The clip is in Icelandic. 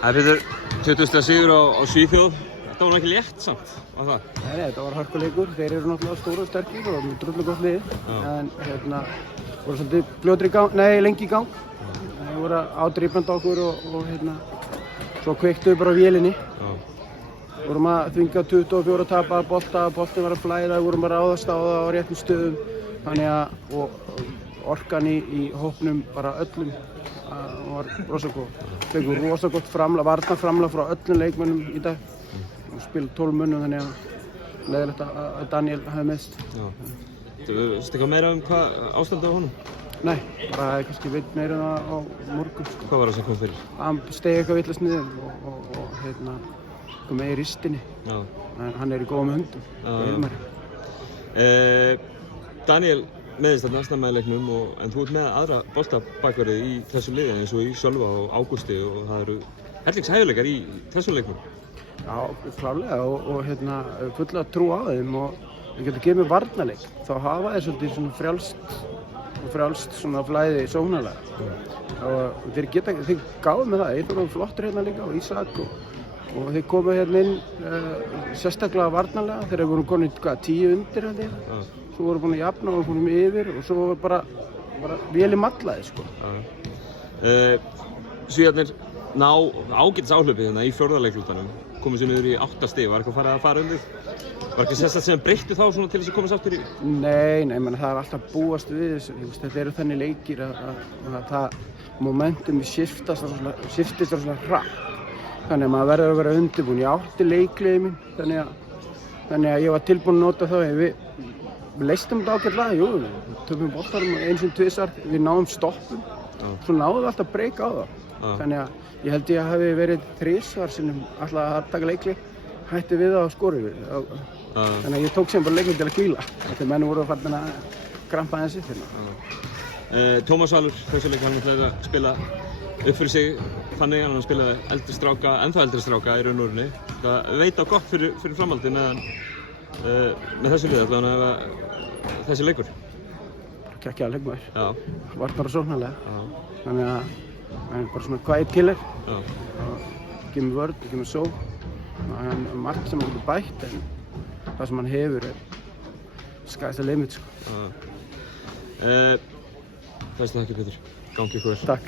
Það er Pétur, 20. sigur á Svíþjóð. Þetta var ekki létt samt, var það? Nei, þetta var hörkuleikur. Þeir eru náttúrulega stóra og sterkir og drullu gott lið. En voru svolítið lengi í gang. Þeir voru ádrýpandi okkur og svo kveiktu við bara á vélinni. Vorum að þvinga 24 og tapa bolta, boltin var að flæða, vorum að ráðast á það á réttum stöðum. Þannig að orkan í hópnum bara öllum var rosa góð. Fengum rosa gott varnarframlag frá öllum leikmönnum í dag. Og spila 12 mönnum, þannig að leiðilegt að Daniel hafi meiðst. Þú veist eitthvað meira hvað ástandið á honum? Nei, bara kannski veit meira um það á morgun. Hvað var það sem kom fyrir? Hann steig eitthvað vitlaust niður og kom með í ristinni. En hann er í góðum höndum. Daniel meiðist þarna snemma í leiknum en þú ert með aðra boltabakverði í þessu liði eins og í Sölva og Ágústi og það eru hellingshæfileikar í þessum leiknum. Já, klárlega og fulla trú á þeim og við getum gefið mér varnarleik. Þá hafa þeir svolítið svona frjálst svona flæði sóknarlega. Og þeir gáðu með það. Þeir voru flottir hérna líka og Ísak og þeir komu hérna inn sérstaklega varnarlega þegar þeir voru konið 10 undir held ég. Svo voru búin að jafna og komum yfir og svo var bara vélið mallaði sko. Svíarnir ná ágætis áhlaupið hérna í fjórða leiklutanum. Komu sér niður í 8 stig, var eitthvað farið að fara undir? Var ekki sérstætt sem breyttu þá svona til þess að komast aftur í? Nei, það er alltaf búast við þessu. Þetta eru þannig leikir að momentum skiptist svona hratt. Þannig að maður verður að vera undirbúinn. Ég átti leikliðið minn, þannig að ég var tilbúinn að nota það. Við leystum þetta ágætlega, við tökum boltarum eins og tvisvar, við náðum stoppum. Svo náðum við alltaf að breyka á það. Þannig að ég held ég hafi verið 3 sinnum alltaf að taka leikli, hætti við það og skorið við. Þannig að ég tók sem bara leikli til að hvíla. Þegar menn voru að fara að krampa aðeins upp hérna. Tómas Valur, þessu leik, hann ætlaði að spila upp fyrir sig þannig að hann spilaði ennþá eldri stráka í raun og veru. Það veit á gott fyrir framhaldið með þessu liði allavega þessi leikur. Geggjaður leikmaður. Varnar og sóknarlega. Þannig að hann er bara svona quiet killer. Kemur vörn, kemur sókn. Hann er margt sem hann getur bætt en það sem hann hefur sky's the limit sko. Bestu þakkir Pétur. Gangi ykkur vel. Takk.